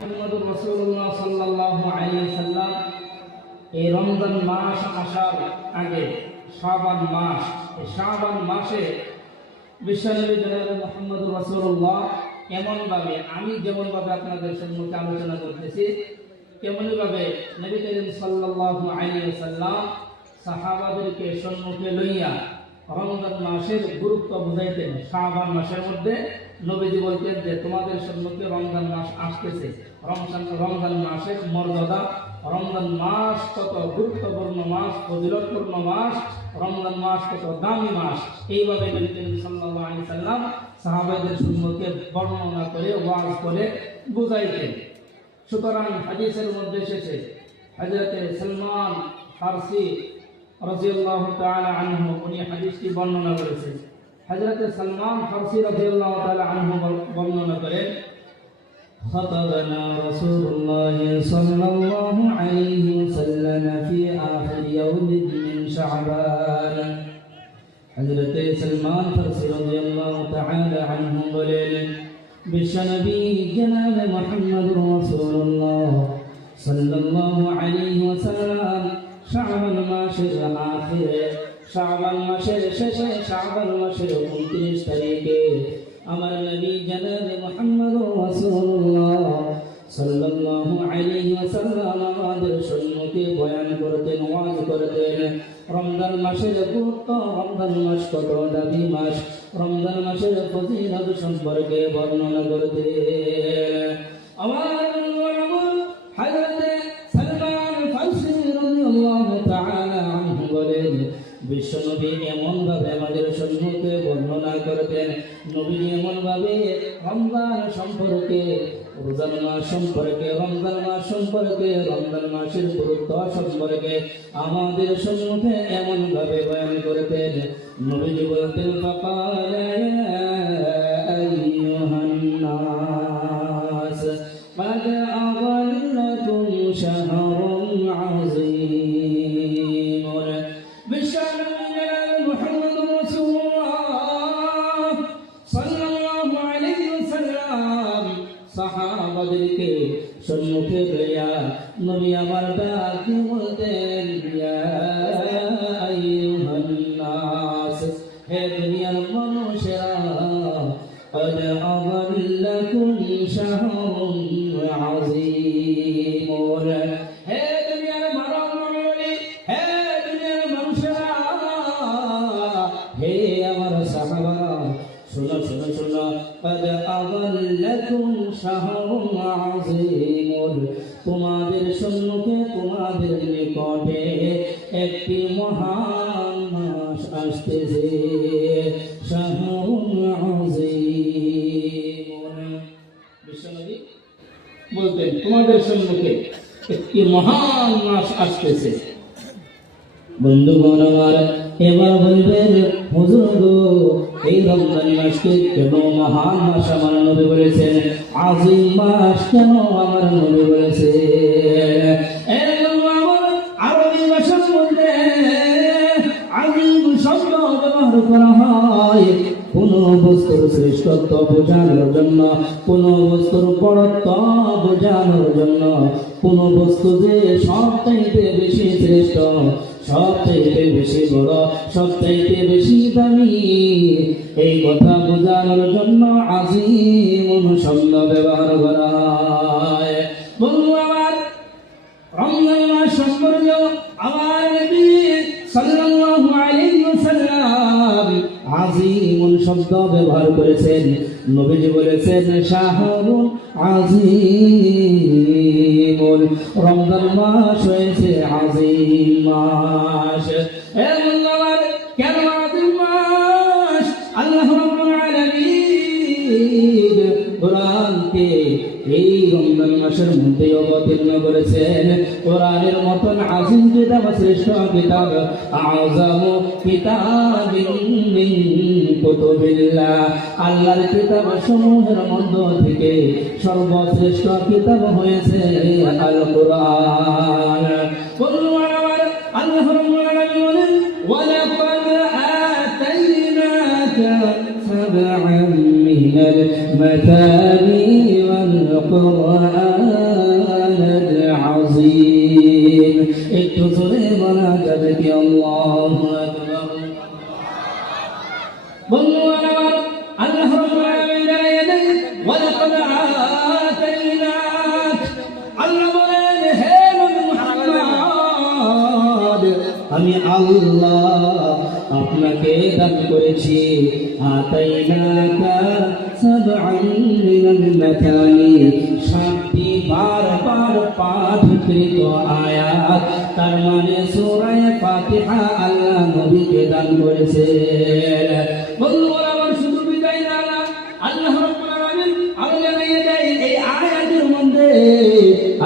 মুহাম্মদুর রাসূলুল্লাহ সাল্লাল্লাহু আলাইহি ওয়াসাল্লাম এই রমজান মাস আসার আগে শাবান মাস, এই শাবান মাসে বিশ্বনবী জনাব মুহাম্মদুর রাসূলুল্লাহ এমনভাবে আমি যেমনভাবে আপনাদের সম্মুখে আলোচনা করতেছি তেমনিভাবে নবী করিম সাল্লাল্লাহু আলাইহি ওয়াসাল্লাম সাহাবাদেরকে সম্মুখে লইয়া রমজান মাসের গুরুত্ব বুঝাইতেন। শাবান মাসের মধ্যে নবীজি বলতেন যে তোমাদের সম্মুখে রমজান মাস আসতেছে, রমজান মাসের মর্যাদা, রমজান মাস কত গুরুত্বপূর্ণ মাস, ফজিলতপূর্ণ মাস, রমজান মাস কত দামি মাস, এইভাবে নবী করিম সাল্লাল্লাহু আলাইহি ওয়াসাল্লাম সাহাবাদের সম্মুখে বর্ণনা করে ওয়াজ করে বুঝাইতেন। সুতরাং হাদিসের মধ্যে এসেছে হযরতে সালমান ফারসি রাদিয়াল্লাহু তাআলা আনহু উনি হাদিসটি বর্ণনা করেছেন। হযরতে সালমান ফারসি রাদিয়াল্লাহু তাআলা আনহু বর্ণনা করেন, خطبنا رسول الله صلى الله عليه وسلم في آخر يوم من شعبان। حضرت سلمان فرسی رضی اللہ تعالی عنہ بولیں বিশ্বনবী জনাব মুহাম্মদুর রাসূলুল্লাহ সাল্লাল্লাহু আলাইহি ওয়াসাল্লাম শাবান মাসের আখিরে, শাবান মাসের শেষে, শাবান মাসের 29 তারিখে আমার নবী জনাব মুহাম্মদুর রাসূলুল্লাহ সাল্লাল্লাহু আলাইহি ওয়াসাল্লাম আমাদের সম্মুখে বয়ান করতেন, ওয়াজ করতেন রমজান মাসের গুরুত্ব, রমজান মাস কত দামি মাস, রমজান মাসের ফজিলত সম্পর্কে বর্ণনা করতেন। আমার হযরত সালমান ফারসি রাদিয়াল্লাহু তাআলা আনহু বলেন বিশ্বনবী এমনভাবে আমাদের সম্মুখে বর্ণনা করতেন, নবী এমনভাবে রমজান সম্পর্কে, রমজান মাস সম্পর্কে, রমজান মাস সম্পর্কে, রমজান মাসের গুরুত্ব সম্পর্কে আমাদের সম্মুখে এমনভাবে বয়ান করতেন। নবীজি বলতেন ফাকালা ইয়া আইয়ুহান নাস قد أضلكم شهر عظيم। বিশ্বনবী মুহাম্মদুর রাসূলুল্লাহ সাল্লাল্লাহু আলাইহি ওয়াসাল্লাম সাহাবাদেরকে সম্মুখে লইয়া নবী আমার ডাক বলতেন, ইয়া আইয়ুহান নাস, হে দুনিয়ার মানুষেরা, قد أضلكم شهر عظيم। হে দুনিয়ার মানবমণ্ডলী, হে দুনিয়ার মানুষেরা, হে আমার সাহাবারা, শোনো শোনো শোনো, قد أضلكم شهر عظيم, তোমাদের সম্মুখে, তোমাদের নিকটে একটি মহান মাস আসতেছে, শাহরুন আযীম। বিশ্বনবী বলতেন তোমাদের সম্মুখে একটি মহান মাস আসতেছে। বন্ধুগণ আমার, এবার বলবেন হুজুর গো, এই রমজান মাসকে কেন মহান মাস আমার নবী বলেছেন, আযীম মাস কেন আমার নবী বলেছেন? আরবি ভাষার মধ্যে আযীম শব্দ ব্যবহার করা হয় কোন বস্তুর শ্রেষ্ঠত্ব বোঝানোর জন্য, কোন বস্তুর বড়ত্ব বোঝানোর জন্য, কোন বস্তু যে সবচাইতে বেশি শ্রেষ্ঠ, সবচাইতে বেশি বড়, সবচাইতে বেশি দামি, এই কথা বোঝানোর জন্য আযীম শব্দ ব্যবহার করা হয়। বন্ধু আমার, রমজান মাস সম্পর্কে আমার নবী সাল্লাল্লাহু আলাইহি ওয়াসাল্লাম আযীম শব্দ ব্যবহার করেছেন। নবীজি বলেছেন শাহরুন আযীম, রমজান মাস হয়েছে আযীম মাস। আমার কেন আযীম মাস? আল্লাহ রাব্বুল আলামিন কোরআনকে এই রমজান মাসের মধ্যে অবতীর্ণ করেছেন। কোরআনের মতন আযীম কিতাব, শ্রেষ্ঠ কিতাব, আযমু কিতাবিন মিন কুতুবিল্লাহ, আল্লাহর কিতাব সমূহের মধ্য থেকে সর্বশ্রেষ্ঠ কিতাব হয়েছে আল কোরআন। আল্লাহ রাব্বুল আলামিন বলেন ওয়ালাকাদ আতাইনাকা সাবআন মিনাল المثاني والقرآن العظيم একটু জোরে বলা যাবে কি আল্লাহু আকবার বন্ধুরা আল্লাহ রাব্বুল আলামিন জানালেন ওয়ালাকাদ আতাইনাক আল্লাহ বলেন হে নবী মুহাম্মদ আমি আল্লাহ আপনাকে দান করেছি আতাইনাকা সাবআন মিনাল মাতানি সাতটি বারবার পাঠকৃত আয়াত তার মানে সূরা ফাতিহা আল্লাহ নবীকে দান করেছেন বন্ধুরা আমার শুধু বিদায় না আল্লাহ রাব্বুল আলামিন আরো জানিয়ে দেয় এই আয়াতের মধ্যে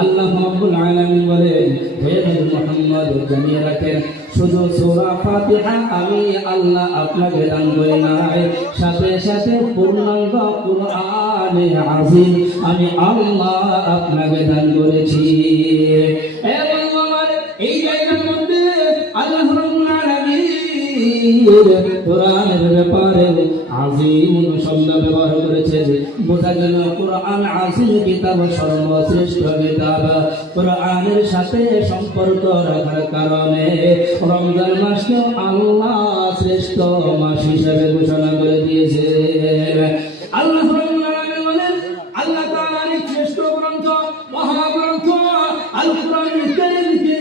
আল্লাহ রাব্বুল আলামিন বলেন হে নবী মুহাম্মদ জানিয়ে রাখেন শুধু সূরা ফাতিহা আমি আল্লাহ আপনাকে দান করি নাই সাথে সাথে পূর্ণাঙ্গ কুরআনে আযীম আমি আল্লাহ আপনাকে দান করেছি এবং আমার এই জায়গার মধ্যে আল্লাহ রাব্বুল আলামিন কুরআনের ব্যাপারে আযীম শব্দ ব্যবহার করেছে বোঝা গেল কুরআন আযীম কিতাব সর্বশ্রেষ্ঠ কিতাব কুরআনের সাথে সম্পর্ক রাখার কারণে রমজান মাসকে আল্লাহ শ্রেষ্ঠ মাস হিসেবে ঘোষণা করে দিয়েছে আল্লাহ রাব্বুল আলামিন বলেন আল্লাহ তাআলার শ্রেষ্ঠ গ্রন্থ মহাগ্রন্থ আল কুরআনুল কারীমকে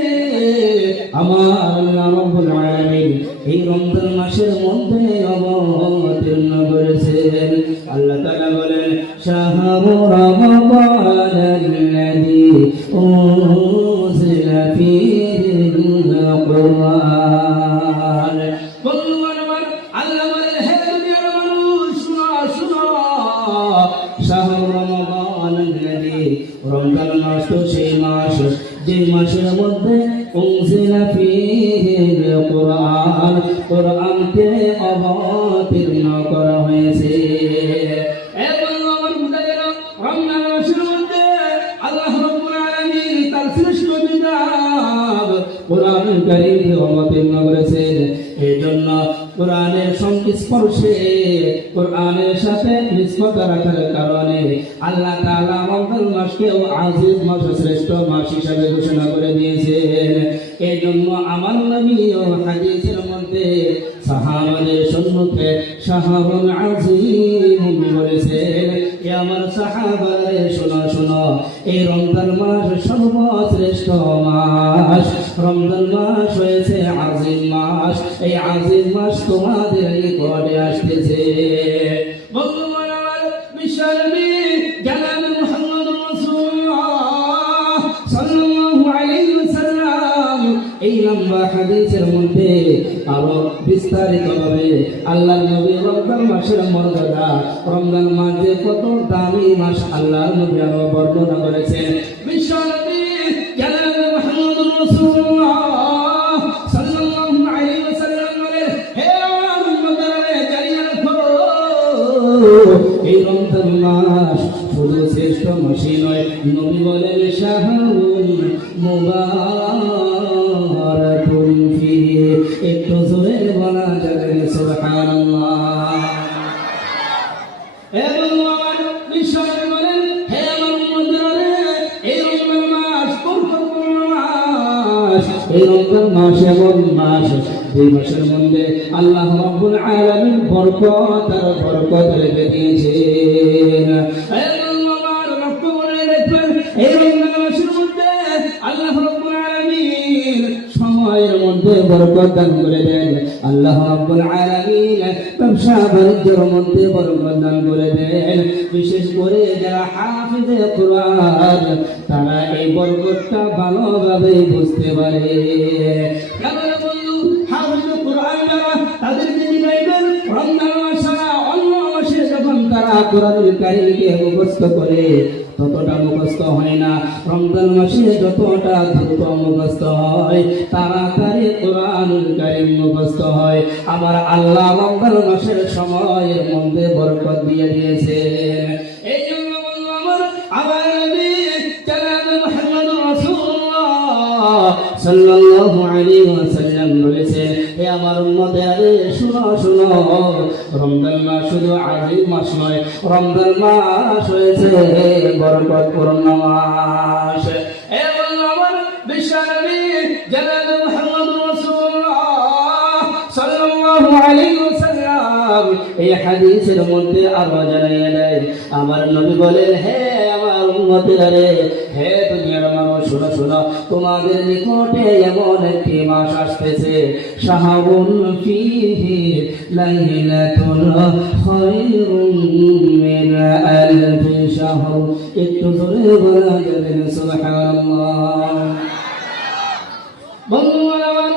আমার আল্লাহ রাব্বুল আলামিন এই রমজান মাসের মধ্যে অবতীর্ণ করেছেন আল্লাহ তাআলা বলেন শাহরু রমাদানাল্লাযী উনজিলা ফীহিল কুরআন বন্ধুগণ আল্লাহ বলেন হে দুনিয়ার মানুষ শুনো শাহরু রমাদানাল্লাযী রমজান মাস তো সেই মাস যে মাসের মধ্যে উনজিলা ফীহিল কুরআন কুরআনকে অবতীর্ণ করা হয়েছে এবং আমার বুঝা গেল রমজান মাসের মধ্যে আল্লাহ রাব্বুল আলামিন তার শ্রেষ্ঠ কিতাব কুরআনুল কারীমকে অবতীর্ণ করেছেন এজন্য কুরআনের সংস্পর্শে কুরআনের সাথে নিসবত রাখার কারণে আল্লাহ তাআলা রমজান মাসকেও আযীম মাস শ্রেষ্ঠ মাস হিসেবে ঘোষণা করে দিয়েছেন এজন্য আমার নবীও হাদিসের মধ্যে সাহাবাদের সম্মুখে শাহরুল আযীম বলেছেন এ আমার সাহাবারে শোনো এই রমজান মাস সর্বশ্রেষ্ঠ মাস রমজান মাস হয়েছে আযীম মাস এই আযীম মাস তোমাদের নিকটে আসতেছে বন্ধুগণ আমার বিশ্বনবী জনাব মুহাম্মদুর রাসূলুল্লাহ সাল্লাল্লাহু আলাইহি ওয়াসাল্লাম এই লম্বা হাদিসের মধ্যে আরো বিস্তারিতভাবে আল্লাহর নবী রমজান মাসের মর্যাদা রমজান মাস যে কত দামি মাস আল্লাহর নবী আরো বর্ণনা করেছেন বিশ্বনবী জনাব মুহাম্মদুর রাসূলুল্লাহ সাল্লাল্লাহু আলাইহি ওয়াসাল্লাম বলেন হে উম্মতরে জানিয়ে রাখো এই রমজান মাস শুধু শ্রেষ্ঠ মাসই নয় নবী বলেন শাহরুল মুবারাকুন ফিহি একটু জোরে বলা যাবে সুবহানাল্লাহ এবং আমার বিশ্বনবী বলেন হে আমার উম্মতরে এই রমজান মাস বরকতপূর্ণ মাস এই রমজান মাস এমন মাস যে মাসের মধ্যে আল্লাহ রাব্বুল আলামিন বরকত আর বরকত রেখে দিয়েছেন এবং আমার লক্ষ্য করে দেখবেন এই রমজান মাসের মধ্যে আল্লাহ রাব্বুল আলামিন সময়ের মধ্যে বরকত দান করে দেন আল্লাহ রাব্বুল আলামিন ব্যবসা বাণিজ্যের মধ্যে বরকত দান করে দেন বিশেষ করে যারা হাফিজে কুরআন তারা এই বরকতটা ভালোভাবে বুঝতে পারে কারণ বন্ধু হাফিজে কুরআন যারা তাদেরকে জিজ্ঞাসা রমজান মাস ছাড়া অন্য মাসে যখন তারা কুরআনুল কারীমকে মুখস্থ করে ততটা মুখস্থ হয় না রমজান মাসে যতটা দ্রুত মুখস্থ হয় তাড়াতাড়ি কুরআনুল কারীম মুখস্থ হয় আমার আল্লাহ রমজান মাসের সময়ের মধ্যে বরকত দিয়ে দিয়েছেন এই জন্য আমার নবী জনাব মুহাম্মদুর রাসূলুল্লাহ সাল্লাল্লাহু আলাইহি ওয়াসাল্লাম বলেছেন হে আমার উম্মতেরা শুনো শুনো, রমজান মাস শুধু আজিব মাস নয়, রমজান মাস হয়েছে বরকতপূর্ণ মাস। হে বন্ধু আমার, বিশ্বনবী জনাব মুহাম্মদুর রাসূলুল্লাহ সাল্লাল্লাহু আলাইহি ওয়াসাল্লাম এই হাদিসের মধ্যে আরো জানিয়ে দেয়, আমার নবী বলেন, হে আমার উম্মতেরা রে, হে দুনিয়ার মানুষ শোনো শোনো, তোমাদের নিকটে এমন একটি মাস আসতেছে, শাহরুন ফীহি লাইলাতুল খায়রুম মিন আলফি শাহর। একটু জোরে বলা যাবে সুবহানাল্লাহ। বন্ধুরা আমার,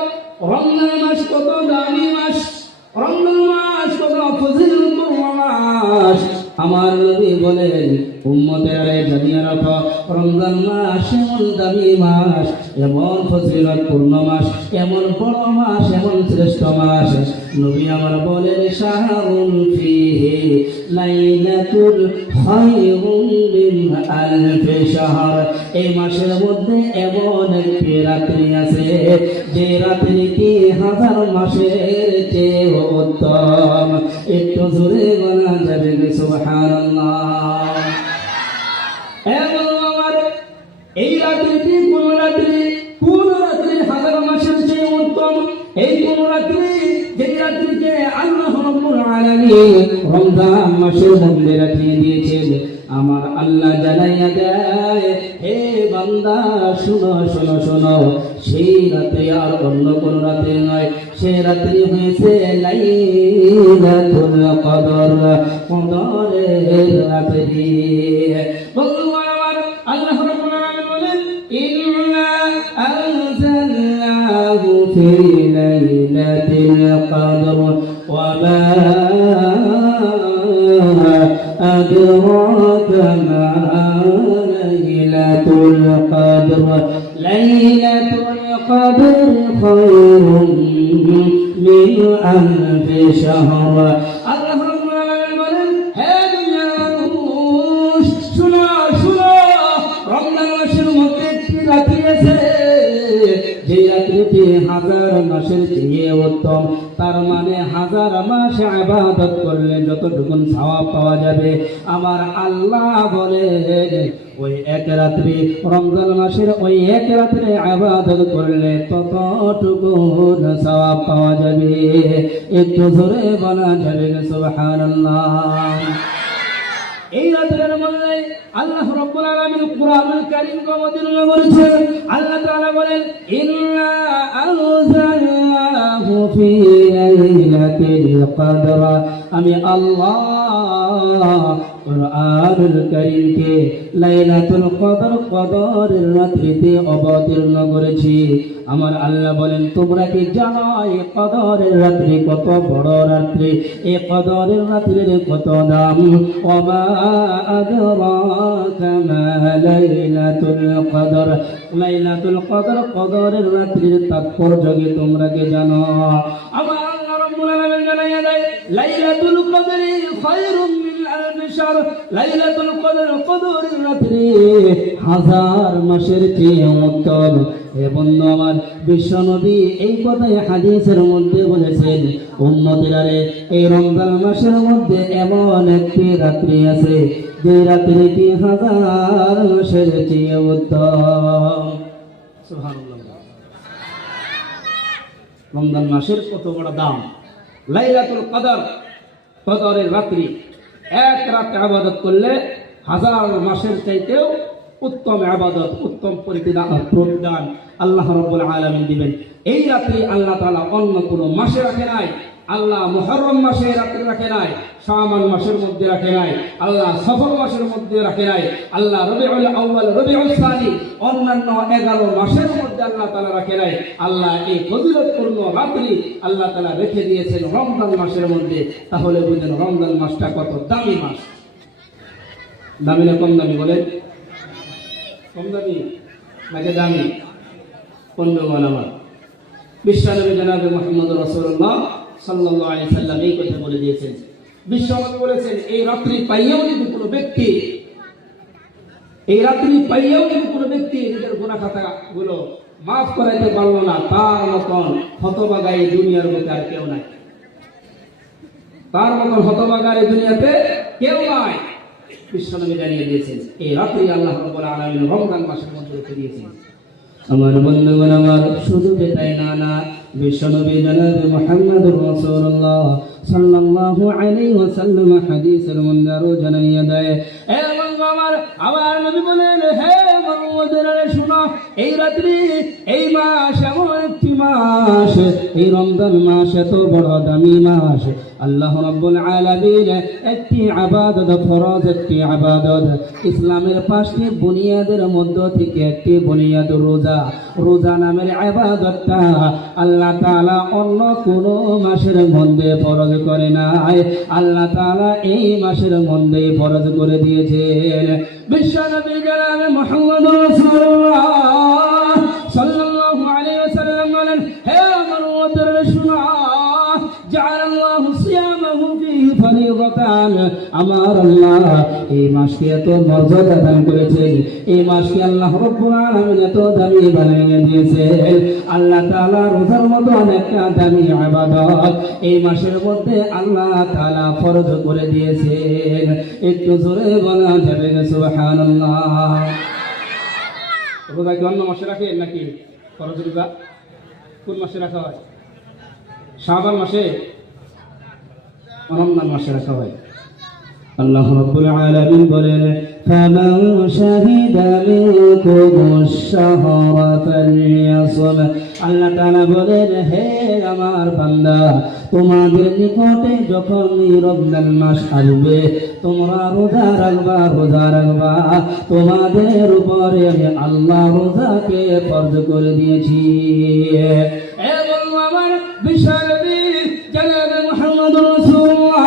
রমজান মাস কত দামি মাস, রমজান মাস কত ফজিলতপূর্ণ মাস। আমার নবী বলেন, উম্মতেরা জানিয়ে রাখো, রমজান মাস এমন দামি মাস, এমন ফজিলতপূর্ণ মাস, এমন বড় মাস, এমন শ্রেষ্ঠ মাস। নবী আমার বলেন, শাহরুন ফীহি লাইলাতুল খায়রুম মিন আলফি শাহর। এই মাসের মধ্যে এমন একটি রাত্রি আছে, যে রাত্রিটি হাজার মাসের চেয়ে উত্তম। একটু জোরে বলা যাবে সুবহানাল্লাহ। এই রাত্রিটি কোন রাত্রি, কোন রাত্রি হাজার মাসের চেয়ে উত্তম। এই কোন রাত্রি, যে রাত্রিকে আল্লাহ রাব্বুল আলামিন রমজান মাসের মধ্যে রাখিয়ে দিয়েছেন। আমার আল্লাহ জানাইয়া দেয়, হে বান্দা শুনো শুনো শুনো, সেই রাত্রি আর অন্য কোন রাত্রি নয়, সেই রাত্রি হয়েছে লাইলাতুল কদর, কদরের রাত্রি। বন্ধুগণ আমার, আল্লাহ রাব্বুল আলামিন বলেন, ইন্না আনজালনাহু ফি লাইলাতিল কদর ওয়া মা أدراك ما ليلة القدر ليلة القدر خير من ألف شهر। الله رب العالمين বলেন, হে দুনিয়ার মানুষ শুনো শুনো, রমজান মাসের মধ্যে একটি রাত্রি আছে, যে রাত্রিটি হাজার মাসের চেয়ে উত্তম। তার মানে হাজার মাস ইবাদত করলে যতটুকু সওয়াব পাওয়া যাবে, আমার আল্লাহ বলে ওই এক রাত্রি, রমজান মাসের ওই এক রাত্রে ইবাদত করলে ততটুকু সওয়াব পাওয়া যাবে। একটু জোরে বলা যাবে সুবহানাল্লাহ। এই রাতের মধ্যে আল্লাহ রাব্বুল আলামিন কুরআনুল কারীমকে অবতীর্ণ করেছেন। আল্লাহ তাআলা বলেন, ইন্না আনজালনাহু ফি লাইলাতিল কদর। আমি আল্লাহ কুরআনুল কারীমকে লাইলাতুল কদর, কদরের রাত্রিতে অবতীর্ণ করেছি। আমার আল্লাহ বলেন, তোমরা কি জানো এই কদরের রাত্রি কত বড় রাত্রি, এই কদরের রাত্রির কত দাম? ওমা আদরাকা মা লাইলাতুল কদর। লাইলাতুল কদর, কদরের রাত্রির তাৎপর্য কি তোমরা কি জানো? আমার আল্লাহ রাব্বুল আলামিন জানাইয়া দেয়, লাইলাতুল কদরি খায়রুম মিন আলফি শাহর। লাইলাতুল কদর, কদরের রাত্রি হাজার মাসের চেয়ে উত্তম। হে বন্ধু আমার, বিশ্বনবী এই কথাই হাদিসের মধ্যে বলেছেন, উম্মতেরা রে, এই রমজান মাসের মধ্যে এমন একটি রাত্রি আছে, যে রাত্রিটি হাজার মাসের চেয়ে উত্তম। সুবহানাল্লাহ। রমজান মাসের কত বড় দাম! লাইলাতুল কদর, কদরের রাত্রি, এক রাত ইবাদত করলে হাজার মাসের চাইতেও উত্তম ইবাদত, উত্তম প্রতিদান আল্লাহ রাব্বুল আলামিন দিবেন। এই রাত্রি আল্লাহ তাআলা অন্য কোনো মাসে রাখে নাই। আল্লাহ মুহররম মাসে রাত্রি রাখে নাই, শাবান মাসের মধ্যে রাখে নাই, আল্লাহ সফর মাসের মধ্যে রাখে নাই, আল্লাহ রবিউল আউয়াল, রবিউল সানি, অন্যান্য 11 মাসের মধ্যে আল্লাহ তাআলা রাখে নাই। আল্লাহ এই ফজিলতপূর্ণ রাত্রি আল্লাহ তাআলা রেখে দিয়েছেন রমজান মাসের মধ্যে। তাহলে বুঝেন রমজান মাসটা কত দামি মাস। দামি না কম দামি বলেন? কম দামি নাকি দামি? বন্ধুগণ আমার, বিশ্বনবী জনাব মুহাম্মদুর রাসূলুল্লাহ সাল্লাল্লাহু আলাইহি সাল্লাম এই কথা বলে দিয়েছেন। বিশ্বনবী বলেছেন, এই রাত্রি পাইয়াও যদি কোনো ব্যক্তি, এই রাত্রি পাইয়াও যদি কোনো ব্যক্তি নিজের গুনাহ খাতাগুলো মাফ করাইতে পারলো না, তার মতন হতভাগা এই দুনিয়ার মধ্যে আর কেউ নাই। তার মতন হতভাগা এই দুনিয়াতে কেউ নাই। বিশ্বনবী জানিয়ে দিয়েছেন এই রাত্রি আল্লাহ রাব্বুল আলামিন রমজান মাসের মধ্যে রেখে দিয়েছেন। আমার বন্ধুগণ, আমার শুধু তাই না, বিশ্বনবী জনাবে মুহাম্মদুর রাসূলুল্লাহ সাল্লাল্লাহু আলাইহি ওয়াসাল্লাম হাদিসের মধ্যে আরো জানিয়ে দেয়, হে বন্ধু আমার নবী বলেন, হে মুহাম্মদের শুনো, এই রাত্রি, এই মাস এমন একটি মাস, এই রমজান মাস এত বড় দামি মাস, আল্লাহ রাব্বুল আলামিন একটি ইবাদত ফরজ, একটি ইবাদত, ইসলামের 5টি বুনিয়াদের মধ্য থেকে একটি বুনিয়াদ রোজা। রোজা নামের ইবাদতটা আল্লাহ তাআলা অন্য কোন মাসের মধ্যে ফরজ করে নাই, আল্লাহ তাআলা এই মাসের মধ্যে ফরজ করে দিয়েছেন। বিশ্বনবী জনাব মুহাম্মদুর রাসূলুল্লাহ সাল্লাল্লাহু আলাইহি ওয়াসাল্লাম বলেন, হে আমার উম্মতেরা শুনো, জাআলাল্লাহু সিয়ামাহু ফীহি ফরিদাতান, আমার আল্লাহ এই মাসকে এত মর্যাদা দান করেছেন, এই মাসকে আল্লাহ রাব্বুল আলামিন এত দামি বানিয়ে দিয়েছেন। আল্লাহ তাআলা রোজার মতো অনেকটা দামি ইবাদত এই মাসের মধ্যে আল্লাহ তাআলা ফরজ করে দিয়েছেন। একটু জোরে বলা যাবে সুবহানাল্লাহ। রোজা কি অন্য মাসে রাখেন নাকি? ফরজ রোজা কোন মাসে রাখা হয়? শাবান মাসে, রমজান মাসে রাখা হয়। আল্লাহ রাব্বুল আলামিন বলেন, ফামান শাহিদা মিনকুমুশ শাহরা ফালইয়াসুম, আল্লাহ তাআলা বলেন, হে আমার বান্দা, তোমাদের নিকটে যখন রমজান মাস আসবে তোমরা রোজা রাখবা। তোমাদের উপরে আমি আল্লাহ রোজাকে ফরজ করে দিয়েছি। এবং আমার বিশ্বনবী জনাব মুহাম্মদুর রাসূলুল্লাহ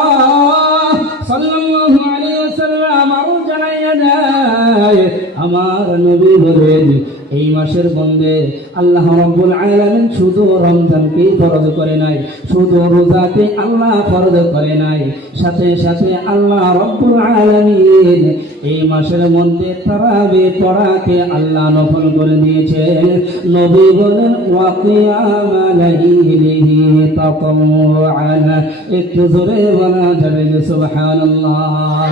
সাল্লাল্লাহু আলাইহি ওয়াসাল্লাম আরো জানাইয়া দেয়, আমার নবী বলেন, এই মাসের মধ্যে আল্লাহ রাব্বুল আলামিন শুধু রমজানকে ফরজ করে নাই, শুধু রোজাকে আল্লাহ ফরজ করে নাই, সাথে সাথে আল্লাহ রাব্বুল আলামিন এই মাসের মধ্যে তারাবি পড়াকে আল্লাহ নফল করে দিয়েছেন। নবী বলেন, ওয়া কিয়াম লাইলিহি তাতাওয়ান, একটু জোরে বলা যাবে সুবহানাল্লাহ।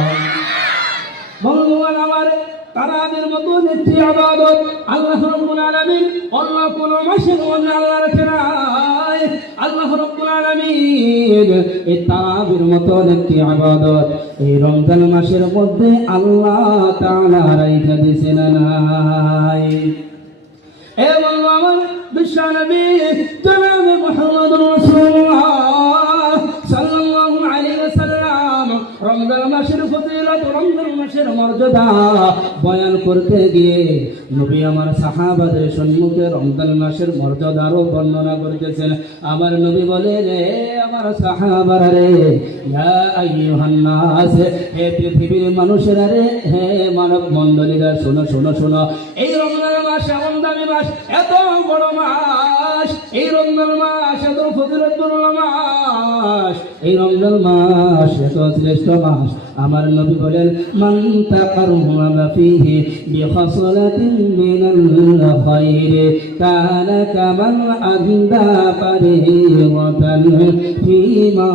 বন্ধুগণ আমার, তারাবির মতো একটি ইবাদত আল্লাহ রাব্বুল আলামিন অন্য কোন মাসের মধ্যে আল্লাহ রাখে নাই। আল্লাহ রাব্বুল আলামিন এই তারাবির মতো একটি ইবাদত এই রমজান মাসের মধ্যে আল্লাহ তাআলা রাইখা দিয়েছেন নাই। এ বন্ধু আমার, বিশ্বনবী জনাব মুহাম্মদুর রাসূলুল্লাহ সাল্লাল্লাহু আলাইহি ওয়াসাল্লাম রমজান মাসের ফজিলত, রমজান মাসের মর্যাদা বয়ান করতে গিয়ে নবী আমার সাহাবাদের সম্মুখে রমজান মাসের মর্যাদারও বর্ণনা করতেছেন। আমার নবী বলেন, হে আমার সাহাবারা রে, ইয়া আইয়ুহান নাস, হে পৃথিবীর মানুষেরা রে, হে মানব মণ্ডলীরা, শোনো শোনো শোনো, এই রমজান মাস এমন দামি মাস, এত বড় মাস, এই রমজান মাস এত ফজিলতপূর্ণ মাস, এই রমজান মাস এত শ্রেষ্ঠ মাস। আমার নবী বলেন, মান তাকাররাবা ফীহি বিখাসলাতিন মিনাল খায়রি কানা কামান আদা ফারিদাতান ফীমা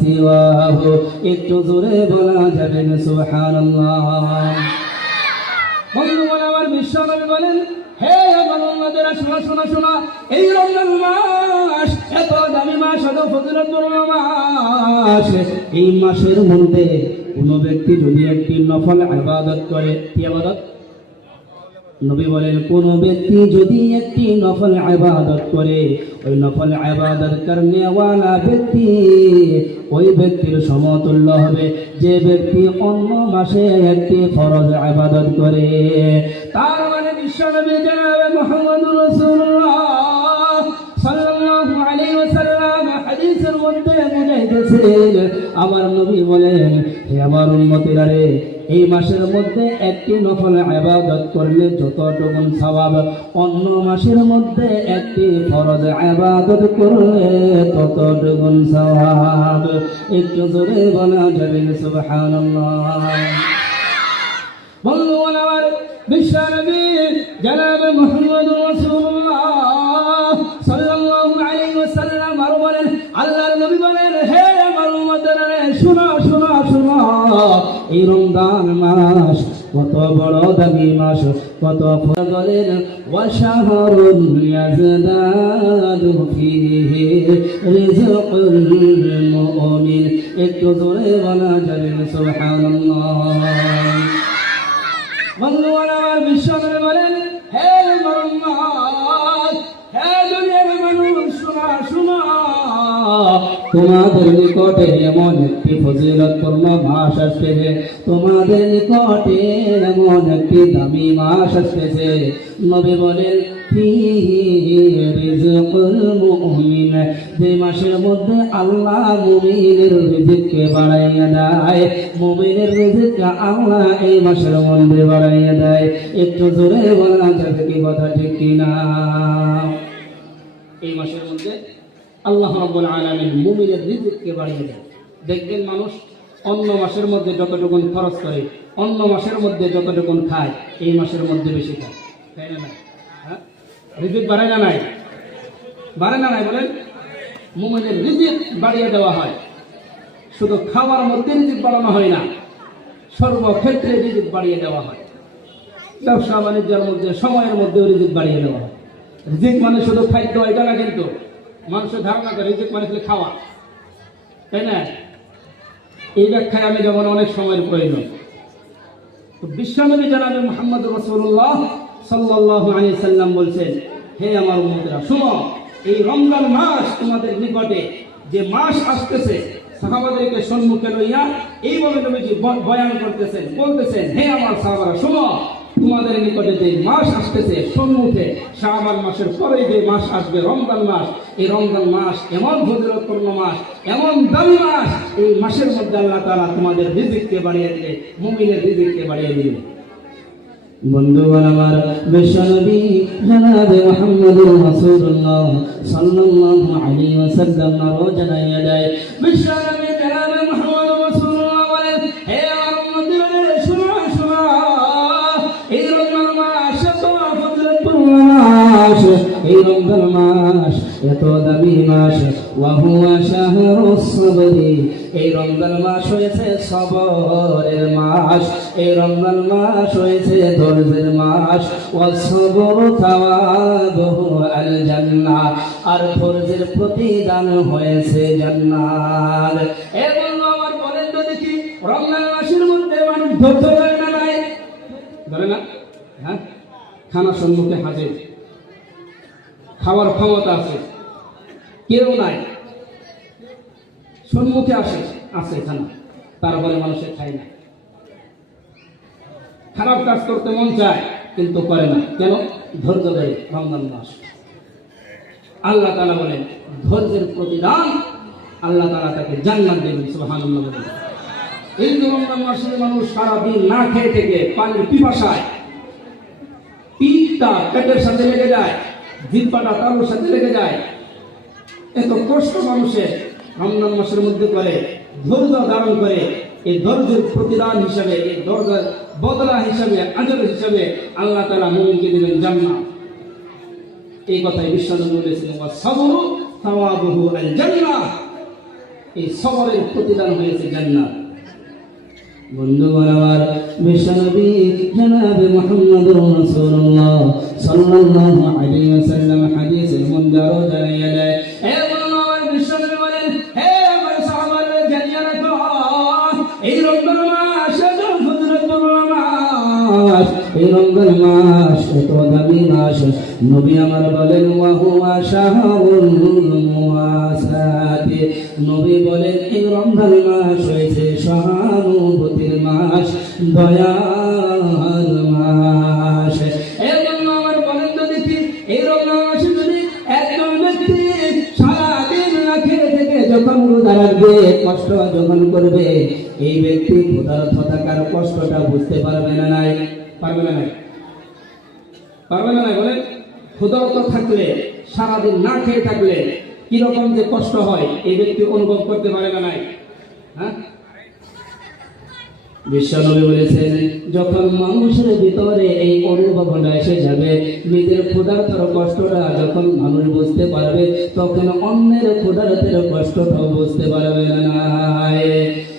সিওয়াহু, একটু জোরে বলা যাবে সুবহানাল্লাহ। বন্ধুগণ আমার, বিশ্বনবী বলেন, হে আমার উম্মতেরা শোনো শোনো শোনো, এই রমজান মাস এত দামি মাস, এত ফজিলতপূর্ণ মাস, এই মাসের মধ্যে কোন ব্যক্তি যদি একটি নফল ইবাদত করে, কি ইবাদত? নবী বলেন, কোন ব্যক্তি যদি একটি নফল ইবাদত করে, ওই নফল ইবাদত করনে ওয়ালা ব্যক্তি ওই ব্যক্তির সমতুল্য হবে যে ব্যক্তি অন্য মাসে একটি ফরজ ইবাদত করে। তার মানে বিশ্বনবী জনাব মুহাম্মদুর রাসূলুল্লাহ সাল্লাল্লাহু আলাইহি ওয়াসাল্লাম হাদিসের মধ্যে বুঝাইতেছেন, আমার নবী বলেন, হে আমার উম্মতেরা রে, এই মাসের মধ্যে একটি নফল ইবাদত করলে যতটুকু সওয়াব, অন্য মাসের মধ্যে একটি ফরজ ইবাদত করলে ততটুকু সওয়াব। একটু জোরে বলা যাবে সুবহানাল্লাহ। বন্ধুগণ আমার, বিশ্বনবী জনাব মুহাম্মদুর রাসূলুল্লাহ দামি মাস কত বলেন ওয়াশাহরুন ইয়াজদাদু ফীহি রিজকুল মুমিন একটু জোরে বলা যাবে সুবহানাল্লাহ বন্ধুগণ আমার বিশ্বনবী বলেন হে মুহাম্মদ হে দুনিয়ার মানুষ শোনা শোনা তোমাদের নিকটে এমন একটি ফজিলতপূর্ণ মাস আসতেছে তোমাদের নিকটে এমন একটি দামি মাস আসতেছে নবী বলেন ফীহি রিজকুল মুমিন যে মাসের মধ্যে আল্লাহ মুমিনের রিজিককে বাড়াইয়া দেয় মুমিনের রিজিক আল্লাহ এই মাসের মধ্যে বাড়াইয়া দেয় একটু জোরে বলা যাবে কি কথা ঠিক কিনা এই মাসের মধ্যে আল্লাহ রাব্বুল আলামিন মুমিনের রিজিককে বাড়িয়ে দেয় দেখবেন মানুষ অন্য মাসের মধ্যে যতটুকু খরচ করে অন্য মাসের মধ্যে যতটুকু খায় এই মাসের মধ্যে বেশি খায় তাই না হ্যাঁ রিজিক বাড়ে না নাই বাড়ে না নাই বলেন মুমিনের রিজিক বাড়িয়ে দেওয়া হয় শুধু খাওয়ার মধ্যে রিজিক বাড়ানো হয় না সর্বক্ষেত্রে রিজিক বাড়িয়ে দেওয়া হয় ব্যবসা বাণিজ্যের মধ্যে সময়ের মধ্যেও রিজিক বাড়িয়ে দেওয়া হয় রিজিক মানে শুধু খাদ্য এটা না কিন্তু মানুষের ধারণা করে রিজিক মানে শুধু খাওয়া তাই না এই ব্যাখ্যায় আমি যেমন অনেক সময়ের প্রয়োজন বিশ্বনবী জনাবে মুহাম্মদ রাসূলুল্লাহ সাল্লাল্লাহু আলাইহি সাল্লাম বলছেন হে আমার উম্মতরা শুনো এই রমজান মাস তোমাদের নিকটে যে মাস আসতেছে সাহাবাদেরকে সম্মুখে লইয়া এইভাবে নবীজি বয়ান করতেছেন বলতেছেন হে আমার সাহাবারা শুনো তোমাদের নিকটে যে মাস আসতেছে সম্মুখে শাবান মাসের পরে যে মাস আসবে রমজান মাস এই রমজান মাস এমন ফজিলতপূর্ণ মাস এমন দামি মাস এই মাসের মধ্যে আল্লাহ তাআলা তোমাদের রিজিককে বাড়িয়ে দিবে মুমিনের রিজিককে বাড়িয়ে দিবে বন্ধুগণ আমার বিশ্বনবী জনাবে মুহাম্মদুর রাসূলুল্লাহ সাল্লাল্লাহু আলাইহি ওয়াসাল্লাম আরো জানাইয়া দেয় বিশ্বনবী জনাবে মুহাম্মদুর রাসূলুল্লাহ বলেন হে আমার উম্মতরা শুনো শুনো এই রমজান মাস এত ফজিলতপূর্ণ মাস এই রমজান মাস এত দামি মাস ওয়া হুয়া শাহরুস সাবরি এই রমজান মাস হয়েছে সবরের মাস এই রমজান মাস হয়েছে ধৈর্যের মাস ওয়াসবরু থাওয়াবুহু আল জান্নাহ আর ধৈর্যের প্রতিদান হয়েছে জান্নাত এ বন্ধু আমার বলেন তো দেখি রমজান মাসের মধ্যে মানুষ ধৈর্য ধরে না নাই ধরে না হ্যাঁ খানা সম্মুখে হাজির খাওয়ার ক্ষমতা আছে কেউ নাই সম্মুখে আসে খানা তারপরে মানুষের খায় না খারাপ কাজ করতে মন চায় কিন্তু করে না কেন ধৈর্য ধরে রমজান মাস আল্লাহ তাআলা বলেন ধৈর্যের প্রতিদান আল্লাহ তাআলা তাকে জান্নাত দেবেন সুবহানাল্লাহ এই রমজান মাসে মানুষ সারাদিন না খেয়ে থেকে পানির পিপাসায় পিঠটা পেটের সাথে লেগে যায় জিহ্বাটা তালুর সাথে লেগে যায় এত কষ্ট মানুষের রমজান মাসের মধ্যে করে ধৈর্য ধারণ করে এই ধৈর্যের প্রতিদান হিসাবে এই ধৈর্যের বদলা হিসাবে আজর হিসাবে আল্লাহ তাআলা মুমিনকে দিবেন জান্নাত এই কথাই বিশ্বনবী বলেছিলেন ওয়াসবরু থাওয়াবুহু আল জান্নাহ এই সবরের প্রতিদান হয়েছে জান্নাত বন্ধুগণ আমার বিশ্বনবী জনাবে মুহাম্মদুর রাসূলুল্লাহ সাল্লাল্লাহু আলাইহি ওয়াসাল্লাম হাদিসের মধ্যে আরো জানিয়ে দেয় হে আমার বিশ্বনবী বলেন হে আমার সাহাবারা জানিয়ে রাখো এই রমজান মাস এত ফজিলতপূর্ণ মাস এই রমজান মাস এত দামি মাস নবী আমার বলেন ওয়া হুয়া শাহরুল মুওয়াসাত নবী বলেন এই রমজান মাস হয়েছে সহানুভূতির মাস দয়ার মাস এবং আমার বলেন তো দেখি এই রমজান মাসে যদি একজন ব্যক্তি সারাদিন না খেয়ে থেকে যখন রোজা রাখবে কষ্ট যখন করবে এই ব্যক্তি ক্ষুধার্ত থাকার কষ্টটা বুঝতে পারবে না নাই পারবে না নাই পারবে না নাই বলেন ক্ষুধার্ত থাকলে সারাদিন না খেয়ে থাকলে কিরকম যে কষ্ট হয় এই ব্যক্তি অনুভব করতে পারে না নাই হ্যাঁ বিশ্বনবী বলেছেন যখন মানুষের ভিতরে এই অনুভবটা এসে যাবে নিজের ক্ষুধার্তের কষ্টটা যখন মানুষ বুঝতে পারবে তখন অন্যের ক্ষুধার্তের কষ্টটাও বুঝতে পারবে না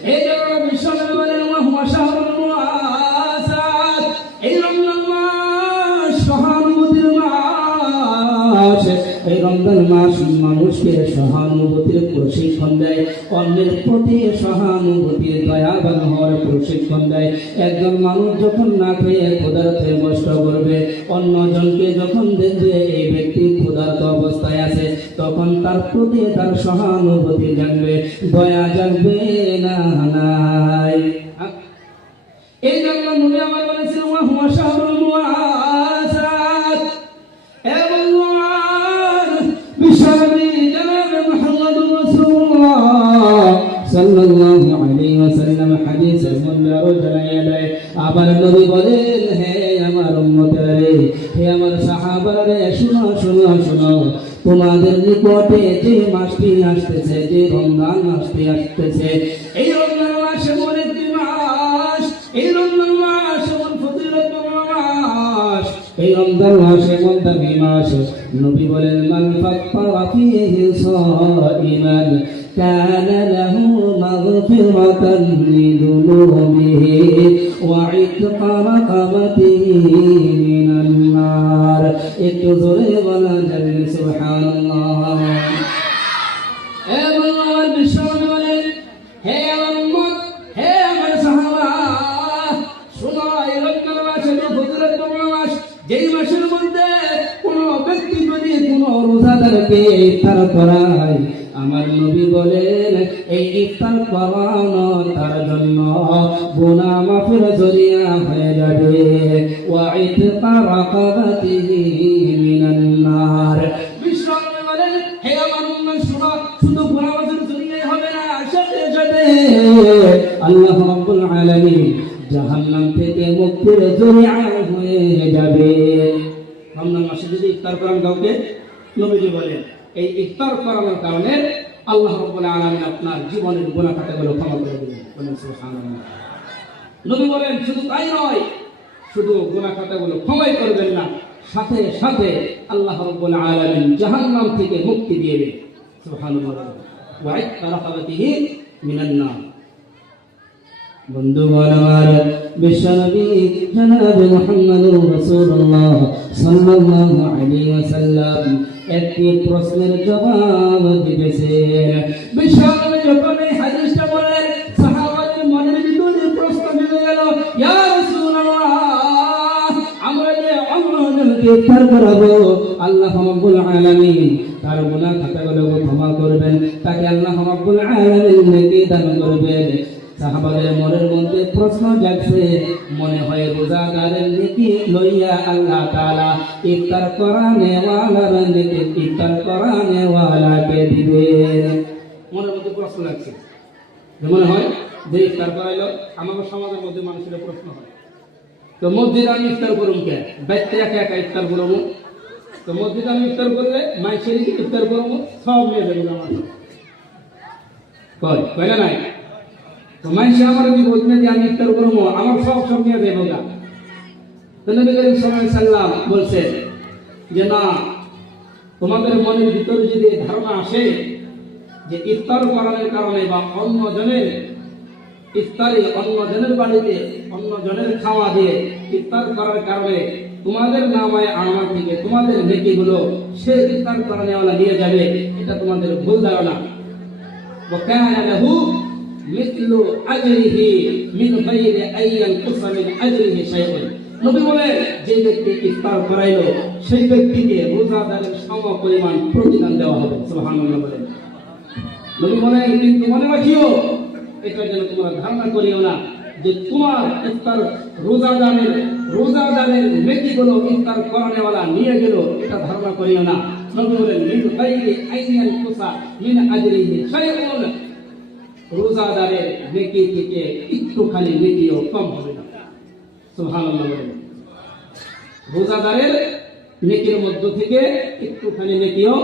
এই জন্য বিশ্বনবী বলেন ওয়া হুয়া শাহরুল মুওয়াসাত এই রমজান রমজান মাস মানুষকে সহানুভূতির প্রশিক্ষণ দেয়, অন্যের প্রতি সহানুভূতি দয়াবান হওয়ার প্রশিক্ষণ দেয়। একজন মানুষ যখন না খেয়ে ক্ষুধার্তে কষ্ট করবে, অন্যজনকে যখন দেখবে এই ব্যক্তি ক্ষুধার্ত অবস্থায় আছে, তখন তার প্রতি তার সহানুভূতি জানবে, দয়া জানবে না নাই। এই জন্য নবী আমার বলেছেন ওয়া হুয়া শাহরুল মুআসাত। এবং বিশ্বনবী জনাব মুহাম্মদুর রাসূলুল্লাহ সাল্লাল্লাহু আলাইহি ওয়াসাল্লাম হাদিসের মধ্যে আরো জানিয়ে দেয়, আবার নবী বলেন, হে আমার উম্মতেরা, হে আমার সাহাবারা, শুনো শুনো শুনো, তোমাদের নিকটে যে মাসটি আসতেছে, যে রমজান মাসটি আসতেছে, এই রমজান মাস এমন একটি মাস, এই রমজান মাস এমন ফজিলতপূর্ণ মাস, এই রমজান মাস এমন দামি মাস। নবী বলেন, মান ফাত্তারা ফীহি সাইমান কানা লাহু মাগফিরাতান লিযুনুবিহি ওয়া ইতকা রাকাবাতিহি মিনান নার। একটু জোরে বলা যাবে সুবহানাল্লাহ। এবং আমার বিশ্বনবী বলেন, হে আমার উম্মত, হে আমার সাহাবা, শুনো, এই রমজান মাস এত ফজিলতপূর্ণ মাস, যেই মাসের মধ্যে কোন ব্যক্তি যদি কোন রোজাদারকে ইফতার করায়, আমার নবী বলেন এই ইফতার করানো তার জন্য গুনাহ মাফের জরিয়া হয়ে যাবে, ওয়া ইতকা রাকাবাতিহি মিনান নার। বিশ্বনবী বলেন, হে আমার উম্মত, শুনো, শুধু গুনাহ মাফের জরিয়াই হবে না, সাথে সাথে আল্লাহ রাব্বুল আলামিন জাহান্নাম থেকে মুক্তির জরিয়া হয়ে যাবে। রমজান মাসে যদি ইফতার করেন কাউকে, নবীজি বলেন এই ইফতার করানোর কারণে আল্লাহ রাব্বুল আলামিন আপনার জীবনের গুনাহ খাতাগুলো ক্ষমা করে দিবেন। বলেন সুবহানাল্লাহ। নবী বলেন শুধু তাই নয়, শুধু গুনাহ খাতাগুলো ক্ষমাই করবেন না, সাথে সাথে আল্লাহ রাব্বুল আলামিন জাহান্নাম থেকে মুক্তি দিয়ে দেবেন। সুবহানাল্লাহ। ওয়া ইতকা রাকাবাতিহি মিনান নার। বন্ধুগণ আমার, বিশ্বনবী জনাব মুহাম্মদুর রাসূলুল্লাহ সাল্লাল্লাহু আলাইহি ওয়াসাল্লাম একটি প্রশ্নের জবাব দিতেছেন। বিশ্বনবী যখন এই হাদিসটা বলেন, সাহাবাদের মনের ভিতরে প্রশ্ন জেগে গেল, ইয়া রাসূলুল্লাহ, আমরা যে অন্যজনকে ইফতার করাবো, আল্লাহ রাব্বুল আলামিন তার গুনাহ খাতাগুলো ক্ষমা করবেন, তাকে আল্লাহ রাব্বুল আলামিন নেকি দান করবেন। সাহাবাদের মনের মধ্যে প্রশ্ন জাগছে, মনে হয় রোজাদারের নেকি লইয়া আল্লাহ তাআলা ইফতার করানেওয়ালার নেকি ইফতার করানেওয়ালাকে দিবেন। মনের মধ্যে প্রশ্ন লাগছে, মনে হয় যে ইফতার করাইলো। আমাদের সমাজের মধ্যে মানুষের প্রশ্ন হয়, তো মসজিদে আমি ইফতার করুম কে? বাইতে একা একা ইফতার করবো, তো মসজিদে আমি ইফতার করলে মাইসের ইফতার করবো, সব নিয়ে যাবো আমার কয় না নাই? তো মানুষে আমার যদি বলতে যে আমি ইফতার করবো, আমার সব নিয়ে দেবো গা। তো নবী করিম সাল্লাল্লাহু আলাইহি ওয়াসাল্লাম বলছেন যে না, তোমাদের মনের ভিতরে যদি ধারণা আসে যে ইফতার করানোর কারণে বা অন্যজনের ইফতারে, অন্যজনের বাড়িতে অন্যজনের খাওয়া দিয়ে ইফতার করার কারণে তোমাদের নামায় আমার থেকে তোমাদের নেকিগুলো সে ইফতার করানোওয়ালা নিয়ে যাবে, এটা তোমাদের ভুল ধারণা। وكان له مثل أجره من غير أن ينقص من أجره شيء। নবী বলে, যে ব্যক্তি ইফতার করাইলো সেই ব্যক্তিকে রোজাদারের সমপরিমাণ প্রতিদান দেওয়া হবে। সুবহানাল্লাহ বলেন। নবী বলে, কিন্তু মনে রাখিও, এটা যেন তোমরা ধারণা করিও না যে তোমার ইফতার রোজাদারের নেকিগুলো ইফতার করানোওয়ালা নিয়ে গেল, এটা ধারণা করিও না। নবী বলেন, মিন গায়রি আইয়ান কুসা মিন আজরিহি শাইউন, রোজাদারের নেকি থেকে একটুখানি নেকিও কম হবে না। সুবহানাল্লাহ বলেন। রোজাদারের নেকির মধ্য থেকে একটুখানি নেকিও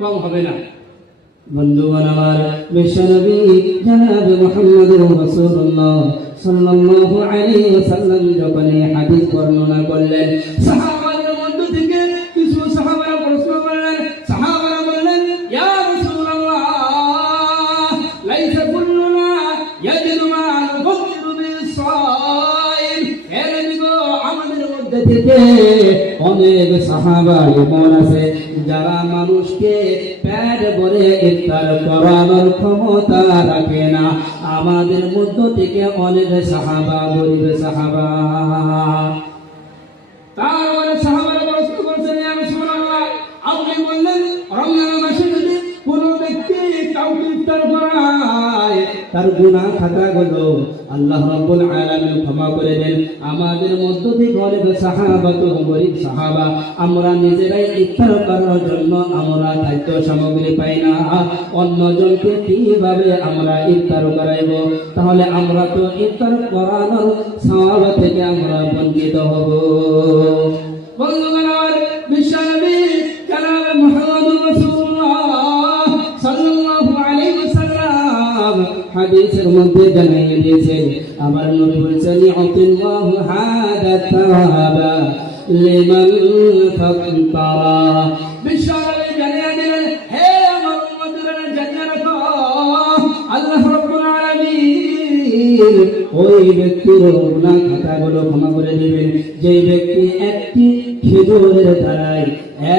কম হবে না। বন্ধুগণ আমার, বিশ্বনবী জনাব মুহাম্মদুর রাসূলুল্লাহ সাল্লাল্লাহু আলাইহি ওয়াসাল্লাম যখন এই হাদিস বর্ণনা করলেন, সাহাবাদের মধ্য থেকে কিছু সাহাবারা প্রশ্ন করলেন। সাহাবারা বললেন, ইয়া রাসূলুল্লাহ, লাইসা কুল্লুনা ইয়াজিদু মা আল-ফাকর বিস-সাইম। হে নবী গো, আমাদের মধ্যে থেকে অনেক সাহাবা এমন আছে যারা মানুষকে পেট ভরে ইফতার করানোর ক্ষমতা রাখে না। আমাদের মধ্য থেকে অনেক সাহাবা গরিব সাহাবা, তারপরে সাহাবারা প্রশ্ন করছেন, ইয়া রাসূলুল্লাহ, আপনি বললেন রমজান মাসে যদি কোনো ব্যক্তি কাউকে ইফতার করায় তার গুনাহ খাতাগুলো আল্লাহ রাব্বুল আলামিন ক্ষমা করে দেন। আমাদের মধ্য থেকে অনেক সাহাবা তো গরিব সাহাবা, আমরা নিজেরাই ইফতার করার জন্য আমরা খাদ্য সামগ্রী পাই না, অন্যজনকে কিভাবে আমরা ইফতার করাইব? তাহলে আমরা তো ইফতার করানোর সওয়াব থেকে আমরা বঞ্চিত হব। বন্ধুগণ, বিশ্বনবী জনাব মুহাম্মদুর রাসূলুল্লাহ সাল্লাল্লাহু আলাইহি ওয়াসাল্লাম হাদিসের মধ্যে জানিয়ে দিয়েছেন, আমার নবী বলেছেন, আল্লাহু হাদা তাওয়াবা লিমান ফাতারা। বিশ্বনবী জানিয়ে দিলেন, হে আমার উম্মতেরা, জানিয়ে রাখো আল্লাহ রাব্বুল আলামিন ওই ব্যক্তির গুনাহ খাতাগুলো ক্ষমা করে দিবেন যে ব্যক্তি একটি খেজুরের দ্বারাই,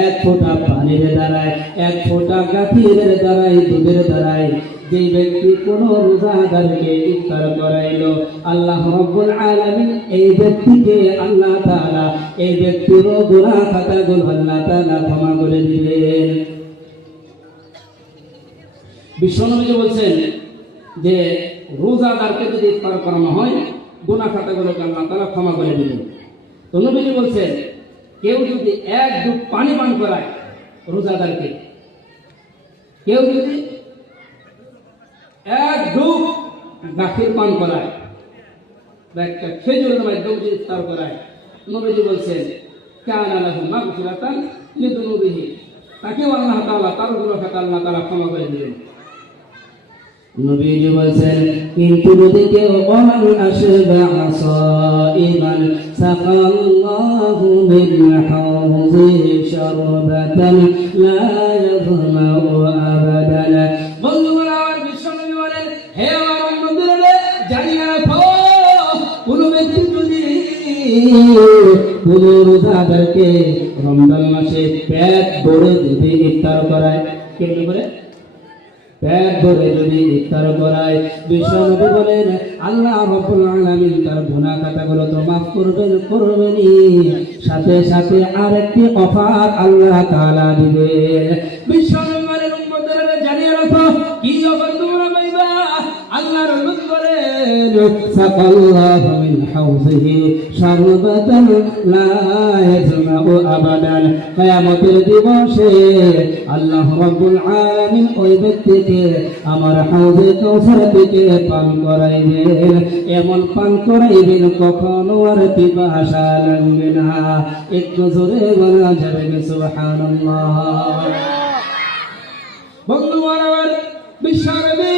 এক ফোঁটা পানির দ্বারাই, এক ফোঁটা গাভীর দ্বারাই, দুধের দ্বারাই যে ব্যক্তি কোন রোজাদারকে ইফতার করাইল, আল্লাহ রাব্বুল আলামিন এই ব্যক্তিকে আল্লাহ তাআলা এই ব্যক্তির গুনাহ খাতাগুলো আল্লাহ তাআলা ক্ষমা করে দিবেন। বিশ্বনবী বলছেন যে রোজাদারকে যদি ইফতার করানো হয় গুনাহ খাতাগুলোকে আল্লাহ তাআলা ক্ষমা করে দিবেন। তো নবীজি বলছেন, কেউ যদি এক ডুব পানি পান করায় রোজাদারকে, কেউ যদি এক ডুব গাখীর পান করায় বা একটা খেজুরের মাধ্যমে যদি ইফতার করায়, নবীজি বলছেন কানা লাহু মাগফিরাতান লিযুনুবিহি, তাকেও আল্লাহ তাআলা তার গুনাহ খাতা আল্লাহ তাআলা ক্ষমা করে দিবেন। নবীজি বলছেন, কিন্তু যদি কেউ ওমান আশবা সাইমান সাকাল্লাহু মিন হাউজি শারবাতান লা ইয়াযমাউ আবাদান। বন্ধুগণ, আমার বিশ্বনবী বলেন, হে আমার উম্মতরা, জানিয়ে রাখো কোন ব্যক্তি যদি কোন রোজাদারকে রমজান মাসে পেট ভরে যদি ইফতার করায়, কেমন করে পেট ভরে যদি ইফতার করায়, বিশ্বনবী বলেন আল্লাহ রাব্বুল আলামিন তার গুনাহ খাতাগুলো তো মাফ করবেনই, সাথে সাথে আরেকটি অফার আল্লাহ তাআলা দিবেন। বিশ্বনবী বলেন, উম্মতরা, জানিয়ে রাখো কি অফার তোমরা পাইবা। আল্লাহর রাসূল বলেন, সাকাল্লাহু মিন হাউজিহি শারবাতান লা ইয়াজমাউ আবাদান। কিয়ামতের দিবসে আল্লাহ রাব্বুল আলামিন ওই ব্যক্তিকে আমার হাউজে কাউসার থেকে পান করাইবেন, এমন পান করাইবেন কখনো আর পিপাসা লাগবে না। একটু জোরে বলা যাবে সুবহানাল্লাহ। বন্ধুগণ, আমার বিশ্বনবী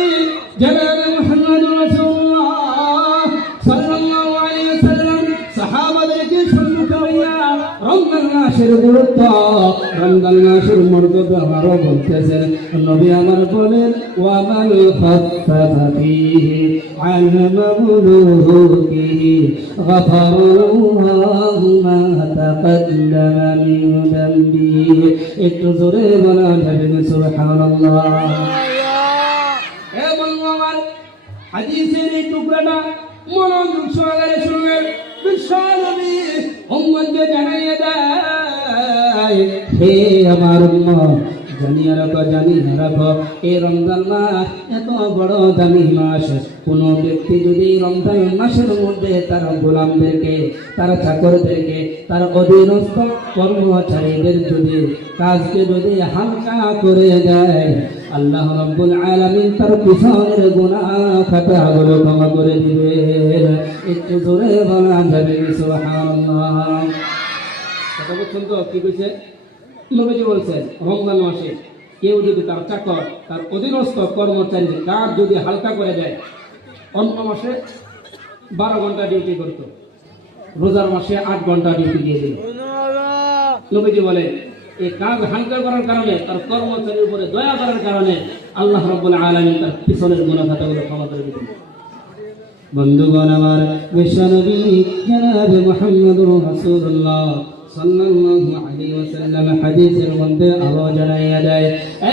জনাব মুহাম্মদুর রাসূলুল্লাহ সাল্লাল্লাহু আলাইহি ওয়াসাল্লাম সাহাবাদেরকে সম্মুখে হইয়া রমজান মাসের গুরুত্ব, রমজান মাসের মর্যাদা আরো বলতেছেন। নবী আমার বলেন, ওয়া মান খাফফা ফীহি আন মাবলুগিহি গাফারাল্লাহু মা তাকাদ্দামা মিন যামবিহি। একটু জোরে বলা যাবে সুবহানাল্লাহ। হাদিসের এই টুকরাটা মনোযোগ সহকারে শুনবেন। বিশ্বনবী উম্মতকে জানিয়ে দেয়, হে আমার উম্মত, জানিয়ে রাখো এই রমজান মাস এত বড় দামি মাস। কোন ব্যক্তি যদি রমজান মাসের মধ্যে তার গোলামদেরকে, তার চাকরদেরকে, তার অধীনস্থ কর্মচারীদের যদি কাজকে যদি হালকা করে দেয়, আল্লাহ রাব্বুল আলামিন তার পিছনের গুনাহ খাতাগুলো ক্ষমা করে দিবেন। একটু জোরে বলা যাবে সুবহানাল্লাহ। কথা বলছেন তো? কি কইছে? নবীজি বলছেন, রমজান মাসে কেউ যদি তার চাকর, তার অধীনস্থ কর্মচারীদের কাজ যদি হালকা করে দেয়, অন্য মাসে 12 ঘন্টা ডিউটি করত, রোজার মাসে 8 ঘন্টা ডিউটি দিয়ে দিল। নবীজি বলেন, এই কাজ হালকা করার কারণে, তার কর্মচারীর উপরে দয়া করার কারণে আল্লাহ রাব্বুল আলামিন তার পিছনের গুনাহ খাতাগুলো ক্ষমা করে দিবেন। বন্ধুগণ আমার, বিশ্বনবী জনাব মুহাম্মদুর রাসূলুল্লাহ সাল্লাল্লাহু আলাইহি ওয়াসাল্লাম হাদিসের মধ্যে আরো জানাইয়া দেয়, হে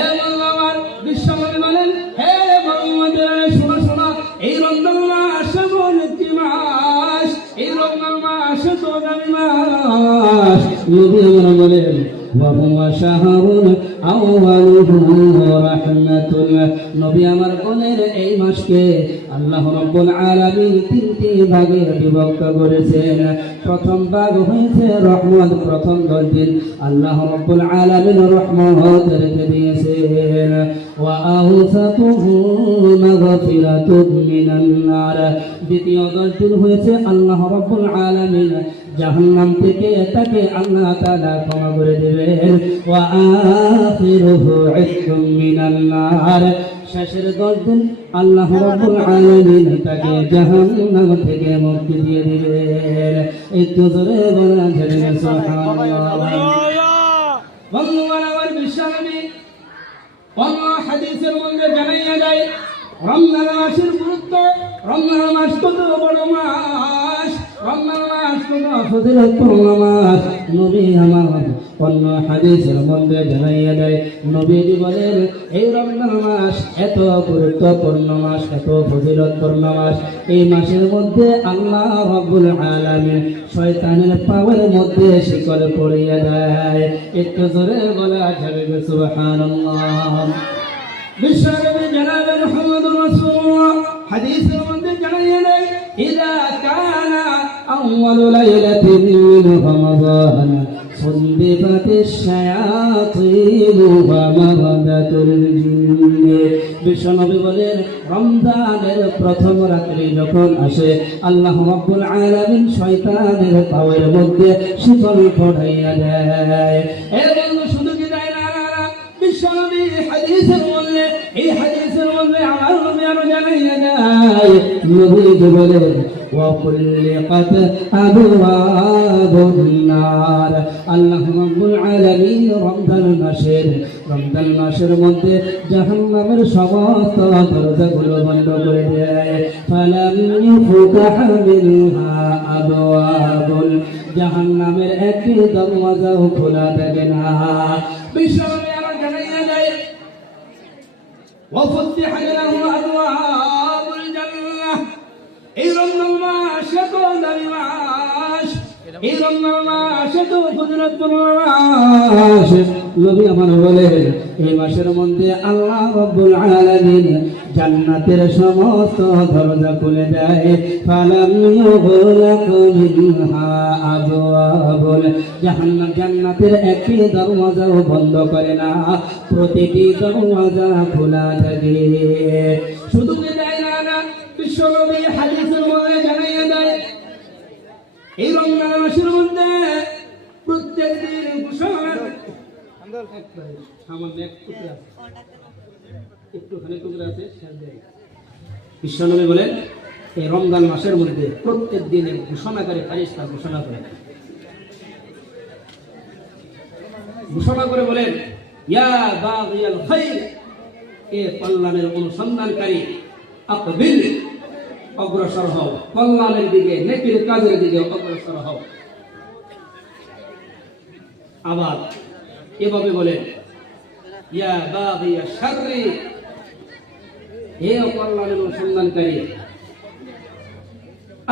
আমার বিশ্বনবী বলেন, হে মুহাম্মদের শোনো শোনো, এই রমজান মাস এমন একটি মাস, এই রমজান মাস তো দামি মাস। নবী আমার বলেন, ওয়া শাহরুন আউয়ালুহু রাহমাতুল, নবী আমার বলেন এই মাসকে আল্লাহ রাব্বুল আলামিন তিনটি ভাগে বিভক্ত করেছেন। প্রথম ভাগ হয়েছে রহমত, প্রথম 10 দিন আল্লাহ রাব্বুল আলামিন রহমত রেখে দিয়েছেন। ওয়া আওসাতুহু মাগফিরাতুন মিনান নার, দ্বিতীয় 10 দিন হয়েছে আল্লাহ রাব্বুল আলামিন জাহান্নাম থেকে তাকে আল্লাহ তাআলা ক্ষমা করে দেবেন। ওয়া আখিরুহু ইসকুম মিনান নার, শেষের 10 দিন আল্লাহ রাব্বুল আলামিন তাকে জাহান্নাম থেকে মুক্তি দিয়ে দিবেন। একটু জোরে বলা যাবে সুবহানাল্লাহ। বন্ধুগণ আমার বিশ্বনবী অন্য হাদিসের মধ্যে জানাইয়া দেয় রমজান মাসের গুরুত্ব। রমজান মাস কত বড় মাস, রমজান মাস কত ফজিলতপূর্ণ মাস। নবী আমার অন্য হাদিসের মধ্যে জানাইয়া দেয়, নবীজি বলেন এই রমজান মাস এত গুরুত্বপূর্ণ মাস, এত ফজিলতপূর্ণ মাস, এই মাসের মধ্যে আল্লাহ রাব্বুল আলামিন শয়তানের পায়ের মধ্যে শিকল পড়িয়ে দেয়। একটু জোরে বলা যাবে সুবহানাল্লাহ। বিশ্বনবী জনাব মুহাম্মদুর রাসূলুল্লাহ হাদিসের মধ্যে জানাইয়া দেয়, ইযা কানা আউয়ালু লাইলাতিন মিন রমাদান সুন্দিবাতিশ শায়াতিন ওয়া মারাদাতুল জিন্নি। বিশ্বনবী বলেন রমজানের প্রথম রাত্রি যখন আসে আল্লাহ রাব্বুল আলামিন শয়তানের পায়ের মধ্যে শিকল পড়াইয়া দেয়। এ বন্ধু শুধু কি দেয় না, বিশ্বনবী হাদিসের মধ্যে, এই হাদিসের মধ্যে আমার নবী আরো জানাইয়া দেয়, নবীজি বলেন ওয়া কুল্লিকাত আবওয়াবুন নার, আল্লাহ রাব্বুল আলামিন রমজান মাসের মধ্যে জাহান্নামের সমস্ত দরজাগুলো বন্ধ করে দেয়। ফালাম ইউফতাহ মিনহা আবওয়াবুল, জাহান্নামের একটি দরওয়াজাও খোলা থাকে না। বিশ্বনবী আরো জানাইয়া দেয় وفتحت له أبواب الجنة، এই রমজান মাস এত দামি মাস, এই রমজান মাস এত ফজিলতপূর্ণ মাস। নবী আমার বলেন এই মাসের মধ্যে আল্লাহ রাব্বুল আলামিন জান্নাতের সমস্ত দরজা খুলে দেয়। ফালাম ইউগলাক মিনহা আবওয়াবুল, জান্নাতের একটি দরওয়াজাও বন্ধ করে না, প্রতিটি দরওয়াজা খোলা থাকে। শুধু কি দেয় না, বিশ্বনবী হাদিসের মধ্যে জানাইয়া দেয় এই রমজান মাসের মধ্যে প্রত্যেক দিন ঘোষণা, বিশ্বনবী বলেন এই রমজান মাসের মধ্যে প্রত্যেক দিনে ঘোষণাকারী ফেরেশতা ঘোষণা করে বলেন, ইয়া বাগিয়াল খাইর, এ কল্যাণের অনুসন্ধানকারী, আকবিল, অগ্রসর হও, কল্যাণের দিকে, নেকির কাজের দিকে অগ্রসর হও। আবার এভাবে বলেন, ইয়া বাগিয়াশ শাররি, হে কল্যাণের অনুসন্ধানকারী,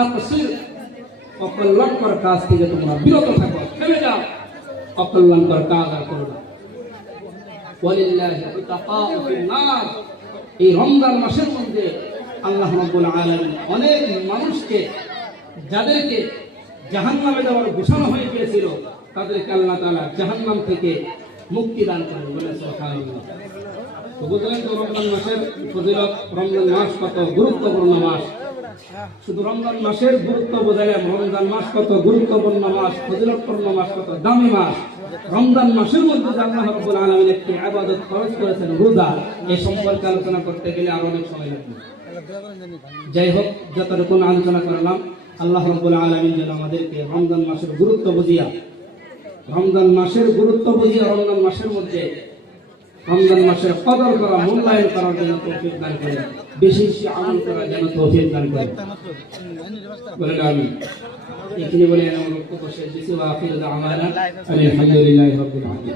আকসির, অকল্যাণকর কাজ থেকে তোমরা বিরত থাকো, থেমে যাও, অকল্যাণকর কাজ আর করো না। ওয়ালিল্লাহি উতাকাউ ফিন নার, এই রমজান মাসের মধ্যে আল্লাহ রাব্বুল আলামিন অনেক মানুষকে, যাদেরকে জাহান্নামে যাওয়ার ঘোষণা হয়ে গিয়েছিল, তাদেরকে আল্লাহ তাআলা জাহান্নাম থেকে মুক্তি দান করেন। বলে সুবহানাল্লাহ। তো বুঝলেন তো রমজান মাসের ফজিলত, রমজান মাস কত গুরুত্বপূর্ণ মাস। শুধু রমজান মাসের গুরুত্ব বোঝালাম, রমজান মাস কত গুরুত্বপূর্ণ মাস, ফজিলতপূর্ণ মাস, কত দামি মাস। রমজান মাসের মধ্যে আল্লাহ রাব্বুল আলামিন একটি ইবাদত ফরজ করেছেন, রোজা, এই সম্পর্কে আলোচনা করতে গেলে আরো অনেক সময় লাগবে। যাই হোক, যতটুকু আলোচনা করলাম, আল্লাহ রাব্বুল আলামিন যেন আমাদেরকে রমজান মাসের গুরুত্ব বুঝিয়া, রমজান মাসের মধ্যে রমজান মাসের কদর করা, মূল্যায়ন করার জন্য তৌফিক দান করেন, বেশি বেশি আমল করার জন্য তৌফিক দান করেন। বলেন আমিন। এখানে বলে আমার বক্তব্য শেষ দিচ্ছি। ওয়া আখিরু দাওয়ানা আলহামদুলিল্লাহি রাব্বিল আলামিন।